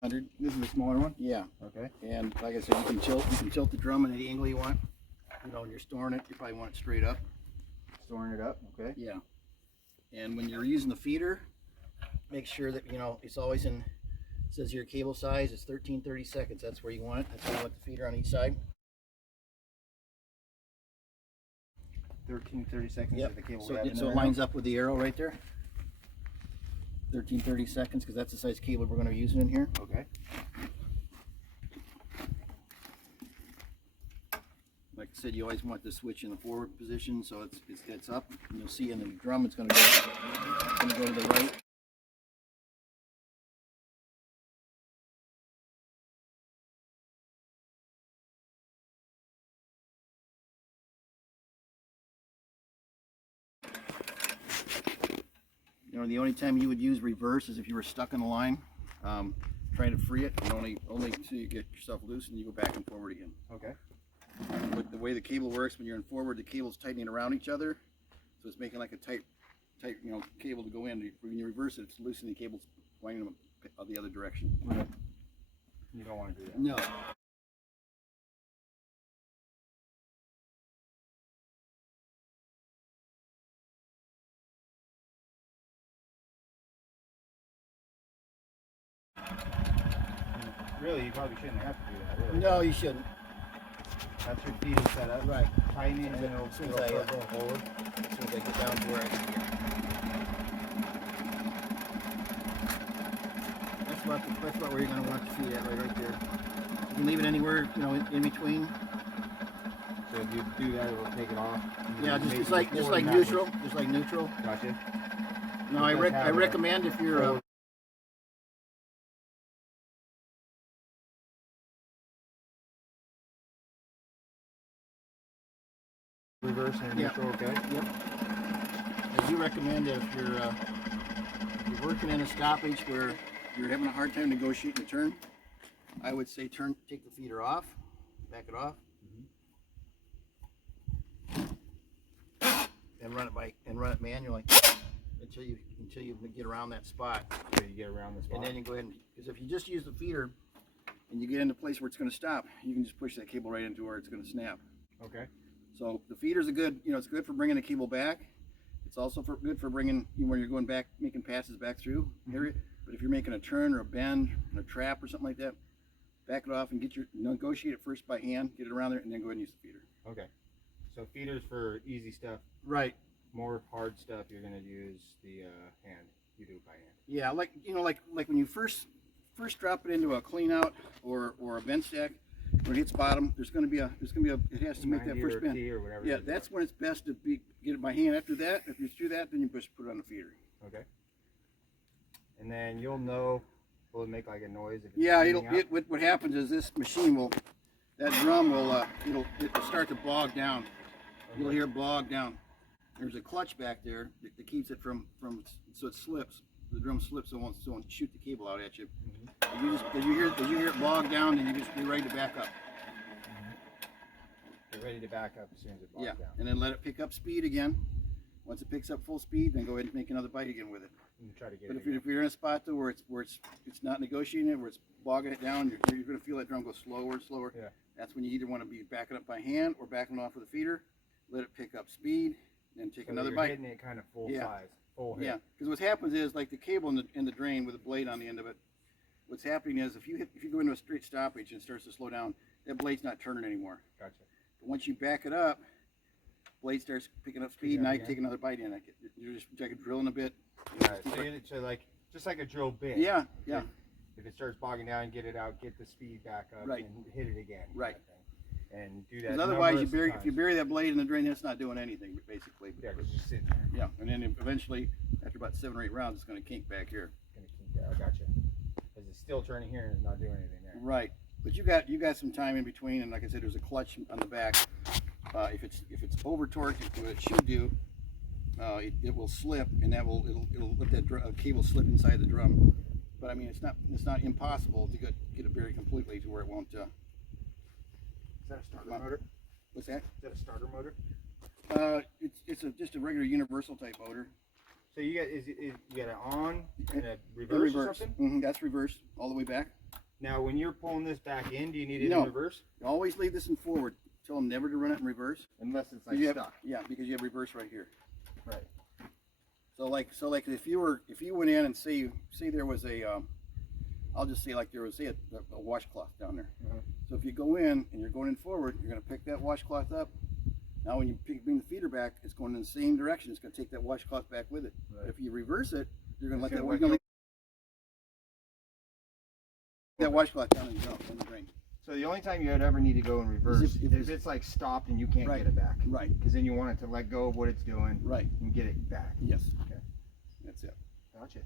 100. This is a smaller one? Yeah. Okay. And like I said, you can tilt the drum in any angle you want. You know, when you're storing it, you probably want it straight up. Storing it up, okay. Yeah. And when you're using the feeder, make sure that, you know, it's always in, it says your cable size is 1330 seconds. That's where you want it. That's where you want the feeder on each side. 1330 seconds. Yep. The cable So it lines up with the arrow right there. 1330 seconds, because that's the size cable we're going to be using in here. Okay. Like I said, you always want the switch in the forward position, so it's up. And you'll see in the drum it's going to go to the right. You know, the only time you would use reverse is if you were stuck in the line, trying to free it, and only until you get yourself loose and you go back and forward again. Okay. But the way the cable works, when you're in forward, the cable's tightening around each other, so it's making like a tight, you know, cable to go in. When you reverse it, it's loosening the cables, winding them the other direction. Right. You don't want to do that. No. Really, you probably shouldn't have to do that. Really. No, you shouldn't. That's your feeding setup. Right. Tighten it, and then it'll start going forward. As soon as I get down to where I can get. That's about where you're going to want the feed at, right there. You can leave it anywhere, you know, in between. So if you do that, it'll take it off. Yeah, just like neutral, just like neutral. Gotcha. No, I recommend if you're reverse and neutral, okay? Yep. I do recommend that if you're working in a stoppage where you're having a hard time negotiating a turn, I would say take the feeder off, back it off, and run it manually until you get around that spot. So you get around the spot. And then you go ahead and, because if you just use the feeder and you get into a place where it's going to stop, you can just push that cable right into where it's going to snap. Okay. So the feeder's it's good for bringing the cable back. It's also good for bringing, when you're going back, making passes back through area. But if you're making a turn or a bend or a trap or something like that, back it off and negotiate it first by hand, get it around there, and then go ahead and use the feeder. Okay. So feeders for easy stuff. Right. More hard stuff, you're going to use the hand. You do it by hand. Yeah, like when you first drop it into a clean out or a bend stack, when it hits bottom, it has to make that first bend. Or whatever. Yeah, that's when it's best to get it by hand. After that, if you do that, then you just put it on the feeder. Okay. And then you'll know, will it make like a noise? If it's Yeah, what happens is this machine that drum will, it'll start to bog down. Okay. You'll hear bog down. There's a clutch back there that keeps it from so it slips. The drum slips, so it won't shoot the cable out at you. As you hear it bog down, then you just be ready to back up. Get ready to back up as soon as it bogs down. And then let it pick up speed again. Once it picks up full speed, then go ahead and make another bite again with it. And try to get but if you're in a spot though where it's not negotiating it, where it's bogging it down, you're going to feel that drum go slower and slower. Yeah. That's when you either want to be backing up by hand or backing off with a feeder. Let it pick up speed, then take another bite. Hitting it kind of full size. Yeah, because what happens is, like the cable in the drain with a blade on the end of it, what's happening is if you go into a straight stoppage and it starts to slow down, that blade's not turning anymore. Gotcha. But once you back it up, blade starts picking up speed, and now you take another bite in. You're just like drilling a bit. Right. So like just like a drill bit. Yeah. If it starts bogging down, get it out, get the speed back up, and hit it again. Right. And do that. Because otherwise, if you bury that blade in the drain, it's not doing anything, basically. Yeah, it's just sitting there. Yeah, and then eventually, after about 7 or 8 rounds, it's going to kink back here. I gotcha. Because it's still turning here and it's not doing anything there. Right, but you got some time in between, and like I said, there's a clutch on the back. If it's over torqued, what it should do, it will slip, and it'll let that cable slip inside the drum. But I mean, it's not impossible to get it buried completely to where it won't. Is that a starter motor? What's that? Is that a starter motor? It's just a regular universal type motor. So you got it on and a reverse or something? That's reverse all the way back. Now, when you're pulling this back in, do you need it No. in reverse? Always leave this in forward. Tell them never to run it in reverse. Unless it's like stuck. Yeah, because you have reverse right here. Right. So like if you went in and see there was a I'll just say like there was a washcloth down there. So if you go in and you're going in forward, you're going to pick that washcloth up. Now when you bring the feeder back, it's going in the same direction. It's going to take that washcloth back with it. Right. If you reverse it, you're going to let that washcloth down and dump in the drain. So the only time you would ever need to go in reverse is if it's like stopped and you can't get it back. Right. Because then you want it to let go of what it's doing. Right. And get it back. Yes. Okay. That's it. Gotcha.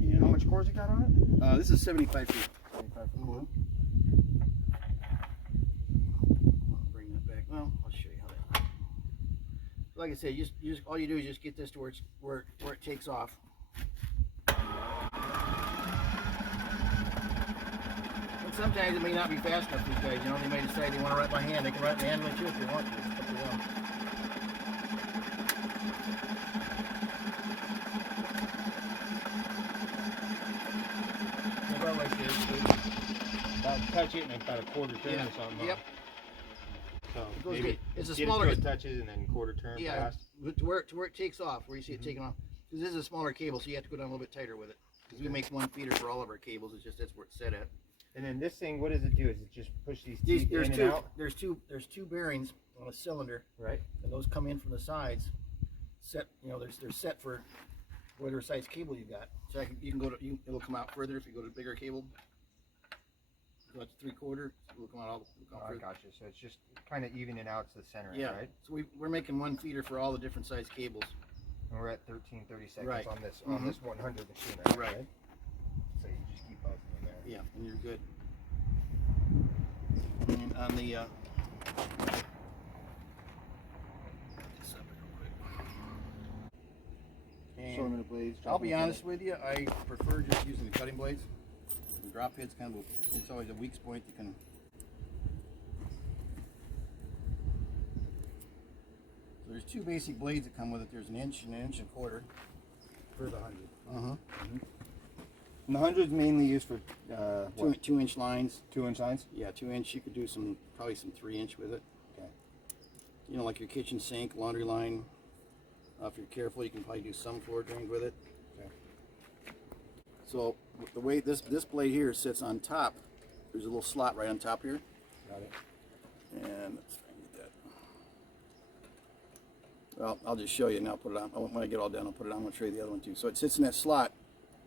And how much cores you got on it? This is 75 feet. 75 feet. I'll bring that back. Well, I'll show you how that. Like I said, all you do is just get this to where it takes off. Sometimes it may not be fast enough for these guys, you know, they may decide they want to write by hand. They can write by hand too if they want to. It's up to them. About like this. About touch it and about a quarter turn or something. Yep. So maybe it's a get smaller it touches and then quarter turn fast. To where it takes off, where you see it taking off. Because this is a smaller cable, so you have to go down a little bit tighter with it. Because we make one feeder for all of our cables. It's just that's where it's set at. And then this thing, what does it do? Is it just push these teeth in and out? There's two bearings on a cylinder, right? And those come in from the sides. Set, you know, they're set for whatever size cable you got. So you can go to, it'll come out further if you go to a bigger cable. Go out to 3/4. It'll come out I gotcha. So it's just kind of evening out to the center, right? So we're making one feeder for all the different size cables. And we're at 13:30 seconds right. on this 100 machine, right? So you just keep buzzing in there. Yeah, and you're good. And on the assortment of blades. I'll be honest with you, I prefer just using the cutting blades. The drop head's kind of it's always a weak point. You can. So there's two basic blades that come with it. There's an inch and 1.25 inches for the 100. And the 100's mainly used for 2-inch lines. 2-inch lines? Yeah, 2-inch. You could do probably some 3-inch with it. Okay. You know, like your kitchen sink, laundry line. If you're careful, you can probably do some floor drains with it. Okay. So the way this blade here sits on top, there's a little slot right on top here. Got it. And let's try and get that. Well, I'll just show you and I'll put it on. When I get all done, I'll put it on. I'm going to show you the other one too. So it sits in that slot.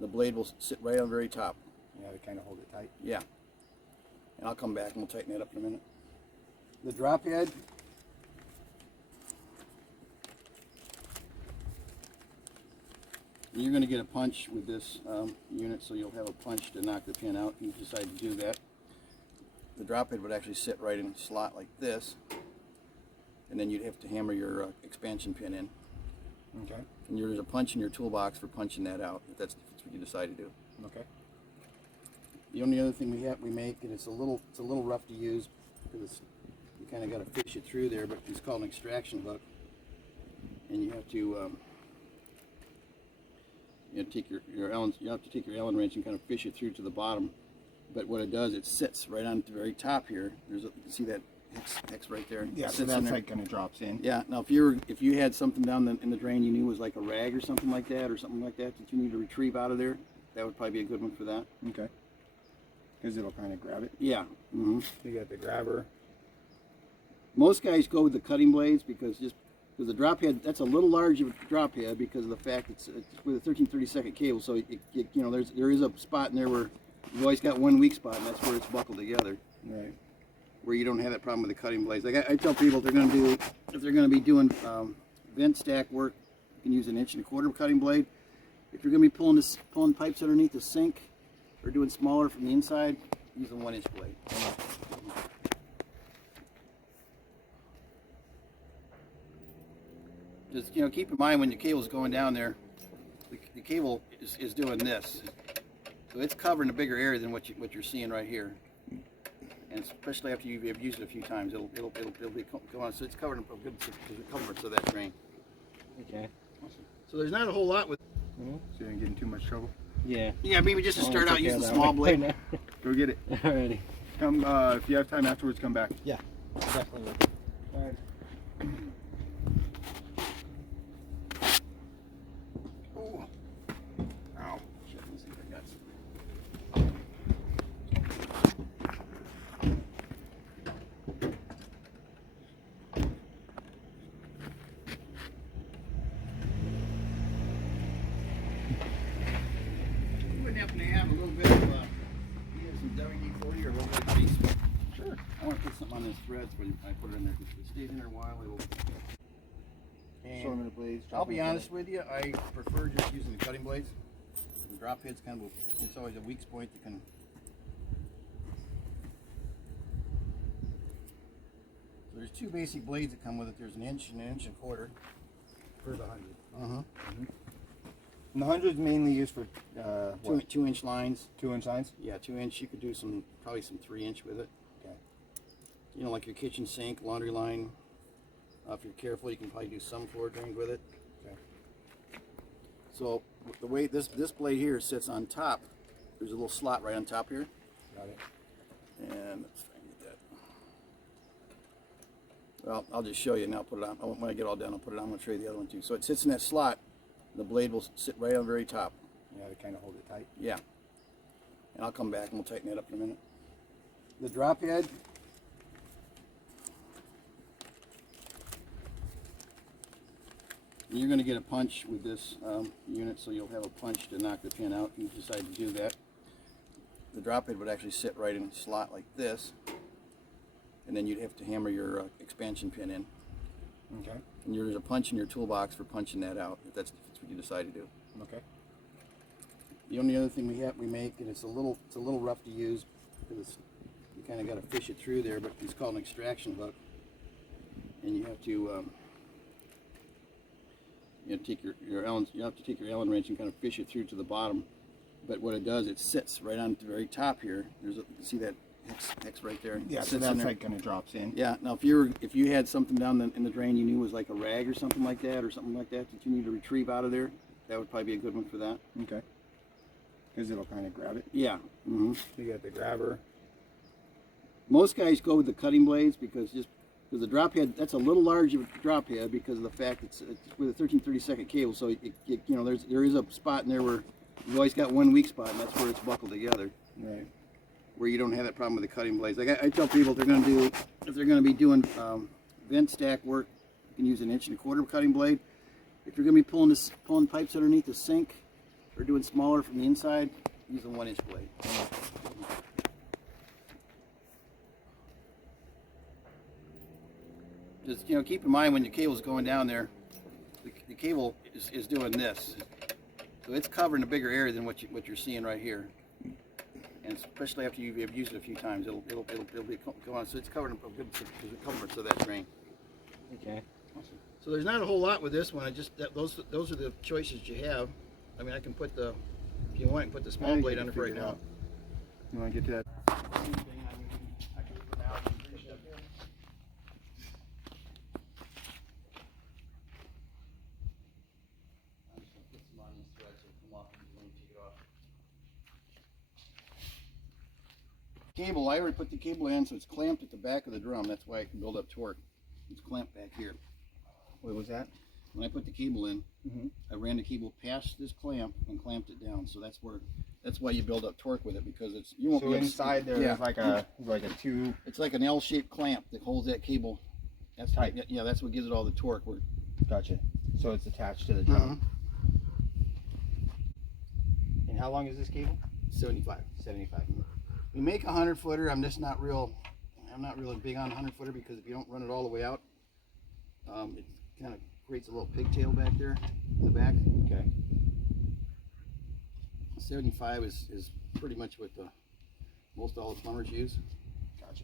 The blade will sit right on the very top. Yeah, to kind of hold it tight. Yeah. And I'll come back and we'll tighten that up in a minute. The drop head. You're going to get a punch with this unit, so you'll have a punch to knock the pin out if you decide to do that. The drop head would actually sit right in a slot like this, and then you'd have to hammer your expansion pin in. Okay. And there's a punch in your toolbox for punching that out, if that's what you decide to do. Okay. The only other thing we make, and it's a little rough to use because you kind of got to fish it through there, but it's called an extraction hook, and you have to. Take your Allen. You have to take your Allen wrench and kind of fish it through to the bottom. But what it does, it sits right on the very top here. You see that hex right there? Yeah, so that's like kind of drops in. Yeah. Now, if you had something down in the drain you knew was like a rag or something like that that you need to retrieve out of there, that would probably be a good one for that. Okay. Because it'll kind of grab it. Yeah. So you got the grabber. Most guys go with the cutting blades because the drop head, that's a little large of a drop head because of the fact it's with a 13/32 cable, so you know there is a spot in there where you've always got one weak spot, and that's where it's buckled together. Right. Where you don't have that problem with the cutting blades. Like I tell people, if they're going to be doing vent stack work, you can use an 1.25 inch cutting blade. If you're going to be pulling pipes underneath the sink or doing smaller from the inside, use a 1-inch blade. Just keep in mind when the cable's going down there, the cable is doing this, so it's covering a bigger area than what you're seeing right here, and especially after you've used it a few times, it'll be going on. So it's covering a good circumference of that drain. Okay. So there's not a whole lot with. So you didn't get in too much trouble. Yeah. Yeah, maybe just to start out, use the small blade. Go get it. Alrighty. Come, if you have time afterwards, come back. Yeah, definitely will. All right. Oh. Ow. Shit, let me see if I got some. You wouldn't happen to have a little bit of either some WD-40 or a little bit of grease? Sure. I want to put something on this thread so when I put it in there, because if it stays in there a while, it will. Assortment of blades. I'll be honest with you, I prefer just using the cutting blades. The drop head's kind of it's always a weak point that can. So there's two basic blades that come with it. There's an inch and a quarter. For the 100. And the 100 is mainly used for 2-inch lines. 2-inch lines. Yeah, 2-inch. You could do probably some 3-inch with it. Okay. You know, like your kitchen sink, laundry line. If you're careful, you can probably do some floor drains with it. Okay. So the way this blade here sits on top, there's a little slot right on top here. Got it. And let's try and get that. Well, I'll just show you and I'll put it on. When I get all done, I'll put it on. I'm going to show you the other one too. So it sits in that slot. The blade will sit right on the very top. Yeah, to kind of hold it tight. Yeah. And I'll come back and we'll tighten that up in a minute. The drop head. You're going to get a punch with this unit, so you'll have a punch to knock the pin out if you decide to do that. The drop head would actually sit right in a slot like this, and then you'd have to hammer your expansion pin in. Okay. And there's a punch in your toolbox for punching that out, if that's what you decide to do. Okay. The only other thing we make, and it's a little rough to use because you kind of got to fish it through there, but it's called an extraction hook, and you have to. You have to take your Allen. You have to take your Allen wrench and kind of fish it through to the bottom. But what it does, it sits right on the very top here. There's see that X right there. Yeah, it so sits that's in there. like kind of drops in. Yeah. Now, if you had something down in the drain you knew was like a rag or something like that, that you need to retrieve out of there, that would probably be a good one for that. Okay. Because it'll kind of grab it. Yeah. You got the grabber. Most guys go with the cutting blades because the drop head, that's a little large of a drop head because of the fact it's with a 13/32 cable, so you know there is a spot in there where you've always got one weak spot, and that's where it's buckled together. Right. Where you don't have that problem with the cutting blades. Like I tell people, if they're going to be doing vent stack work, you can use an 1 1/4 cutting blade. If you're going to be pulling pipes underneath the sink or doing smaller from the inside, use a 1-inch blade. Just keep in mind when the cable's going down there, the cable is doing this, so it's covering a bigger area than what you're seeing right here, and especially after you've used it a few times, it'll be going on. So it's covering a good circumference of that drain. Okay. Awesome. So there's not a whole lot with this one. Those are the choices you have. I mean, I can put if you want, I can put the small blade under for right now. You want to get to that? Cable, I already put the cable in, so it's clamped at the back of the drum. That's why I can build up torque. It's clamped back here. What was that? When I put the cable in, I ran the cable past this clamp and clamped it down. So that's why you build up torque with it, because you won't. So inside there is like a tube. It's like an L-shaped clamp that holds that cable. That's tight. Yeah, that's what gives it all the torque. Gotcha. So it's attached to the drum. And how long is this cable? 75. 75. We make a 100-footer. I'm not really big on a 100-footer because if you don't run it all the way out, it kind of creates a little pigtail back there in the back. Okay. 75 is pretty much what most all the plumbers use. Gotcha.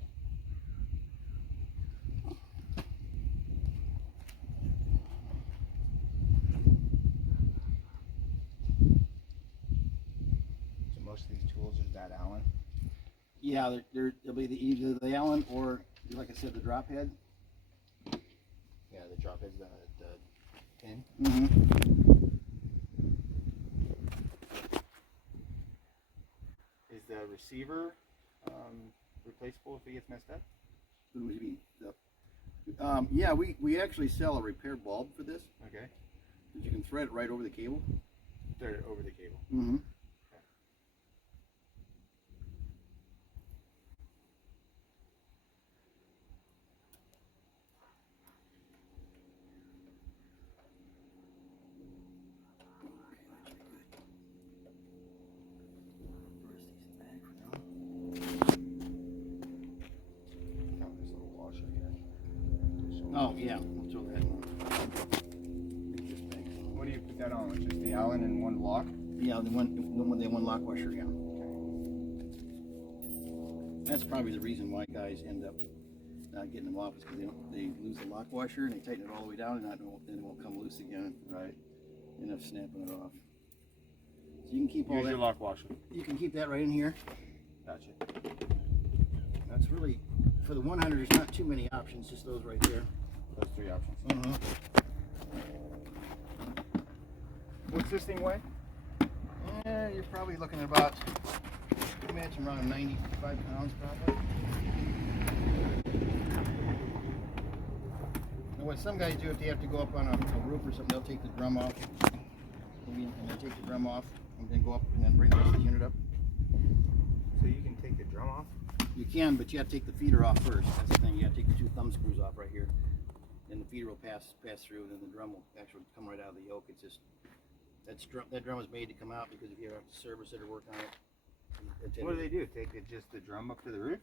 So most of these tools is that Allen? Yeah, there'll be either the Allen or, like I said, the drop head. Yeah, the drop head's the pin. Is the receiver replaceable if it gets messed up? What do you mean? Yeah, we actually sell a repair bulb for this. Okay. That you can thread it right over the cable. Thread it over the cable. Mm-hmm. Got this little washer here. Oh yeah, we'll throw that in. What do you put that on? Just the Allen and one lock? Yeah, the one lock washer. Yeah. That's probably the reason why guys end up not getting them off, is because they lose the lock washer and they tighten it all the way down, and then it won't come loose again. Right. End up snapping it off. So you can keep all Here's that. your lock washer. You can keep that right in here. Gotcha. That's really, for the 100, there's not too many options, just those right there. Those three options. What's this thing weigh? You're probably looking at about, I imagine around 95 pounds probably. Now what some guys do, if they have to go up on a roof or something, they'll take the drum off. And they'll take the drum off and then go up and then bring the rest of the unit up. So you can take the drum off? You can, but you have to take the feeder off first. That's the thing. You have to take the 2 thumb screws off right here. Then the feeder will pass through, and then the drum will actually come right out of the yoke. It's just, that drum was made to come out, because if you have to service it or work on it. What do they do? Take just the drum up to the roof?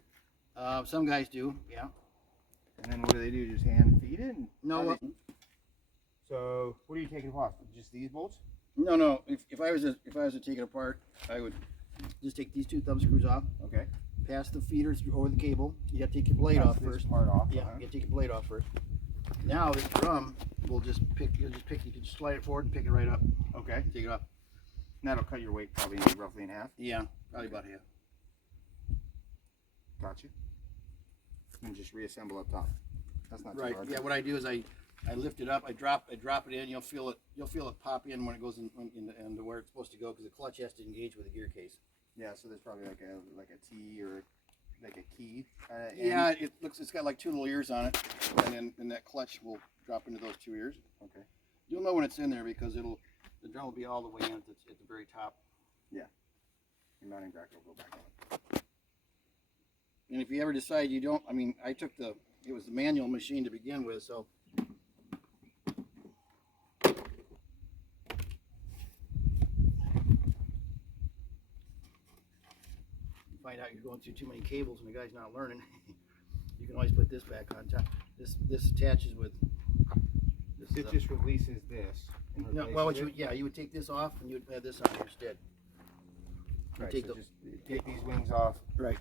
Some guys do, yeah. And then what do they do? Just hand feed it? No. So what are you taking off? Just these bolts? No. If I was to take it apart, I would just take these 2 thumb screws off. Okay. Pass the feeders over the cable. You have to take your blade off This first. part off. Yeah, you have to take your blade off first. Now this drum will you can just slide it forward and pick it right up. Okay. Take it off. And that'll cut your weight probably roughly in half. Yeah, probably about half. Gotcha. And just reassemble up top. That's not too Right. hard. Yeah. What I do is I lift it up. I drop it in. You'll feel it pop in when it goes into where it's supposed to go, because the clutch has to engage with the gear case. Yeah. So there's probably like a T or like a key. Yeah. It's got like 2 little ears on it, and then that clutch will drop into those 2 ears. Okay. You'll know when it's in there, because the drum will be all the way in at the very top. Yeah. Your mounting bracket will go back on. And if you ever decide you don't, I took it was the manual machine to begin with, so. You find out you're going through too many cables and the guy's not learning, you can always put this back on top. This attaches with. It just releases this. And No, well, you would take this off and you would have this on here instead. Right, take so just take these wings off. Right.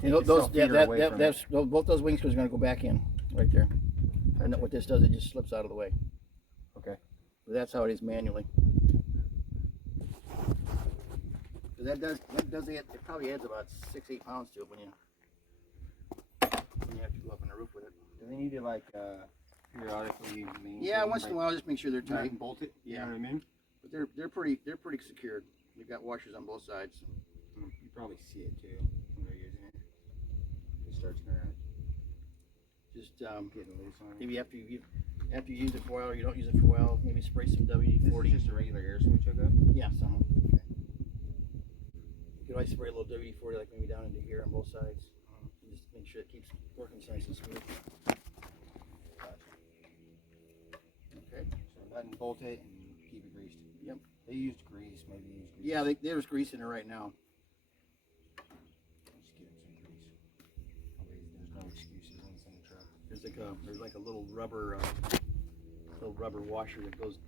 Take Those, the self-feeder away from it. both those wing screws are going to go back in right there. And what this does, it just slips out of the way. Okay. But that's how it is manually. So that does it probably adds about 6-8 pounds to it when you have to go up on the roof with it. Do they need to periodically maintain? Yeah, once in a while, just make sure they're tight and bolt it. Yeah. You know what I mean? But they're pretty secured. You've got washers on both sides. You probably see it too when they're using it. It starts kind of Just getting loose on it. maybe after you use it for a while, or you don't use it for a while, maybe spray some WD-40. This is just a regular air switch hookup? Yeah, some. Okay. You could always spray a little WD-40, like maybe down into here on both sides. And just make sure it keeps working nice and smooth. Okay. So button, bolt it, and keep it greased. Yep. They used grease, maybe use grease. Yeah, there's grease in it right now. Just get some grease. There's no excuses when it's in the truck. There's like a little rubber washer that goes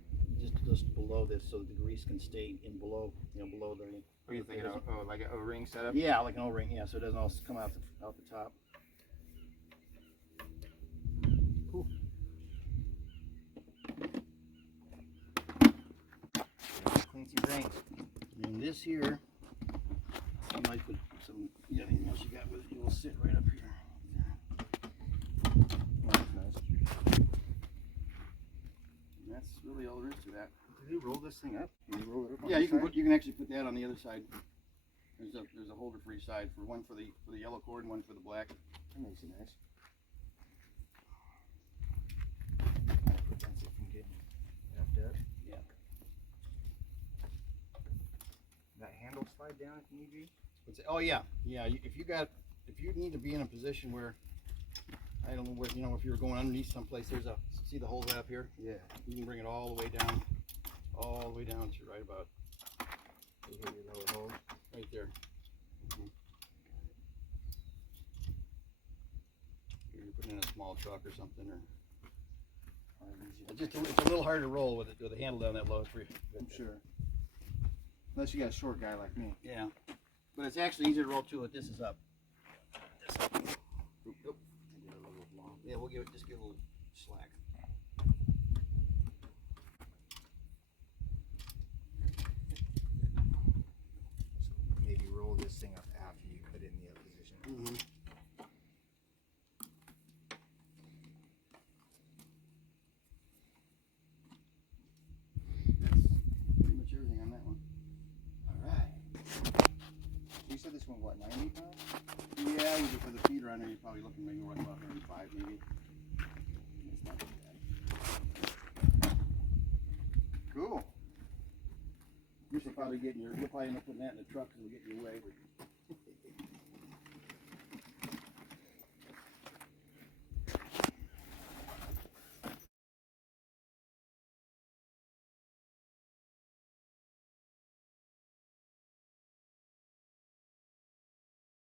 just below this, so that the grease can stay in below the. What do you think? Like an O-ring setup? Yeah, like an O-ring. Yeah, so it doesn't all come out the top. Cool. Cleans your brains. And this here, you might put some anything else you got with it. It will sit right up here. Oh, that's nice. that's really all there is to that. Did you roll this thing up? Can you roll it up on Yeah, this side? you can actually put that on the other side. There's a holder for each side, for one for the yellow cord and one for the black. That makes it nice. Prevents it from getting effed up. Yeah. That handle slide down if need be. Oh yeah, yeah. If you need to be in a position where, I don't know where, if you're going underneath someplace, see the hole right up here? Yeah. You can bring it all the way down to right about You hit your lower hole. right there. You're putting in a small truck or something, or it's a little hard to roll with the handle down that low for you. I'm sure. Unless you got a short guy like me. Yeah, but it's actually easier to roll too if this is up. This up. Oop. Yeah, we'll just give it a little slack. So maybe roll this thing up after you put it in the up position. Mm-hmm. That's pretty much everything on that one. Alright. You said this one, what, 90 pounds? Yeah, with the feeder on there, you're probably looking maybe about 105 maybe. It's not too bad. Cool. You'll probably end up putting that in the truck because it'll get in your way. But